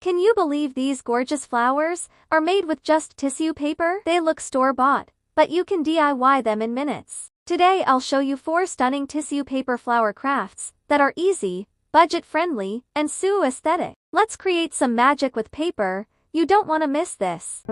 Can you believe these gorgeous flowers are made with just tissue paper? They look store-bought, but you can DIY them in minutes. Today I'll show you 4 stunning tissue paper flower crafts that are easy, budget-friendly, and so aesthetic. Let's create some magic with paper. You don't want to miss this.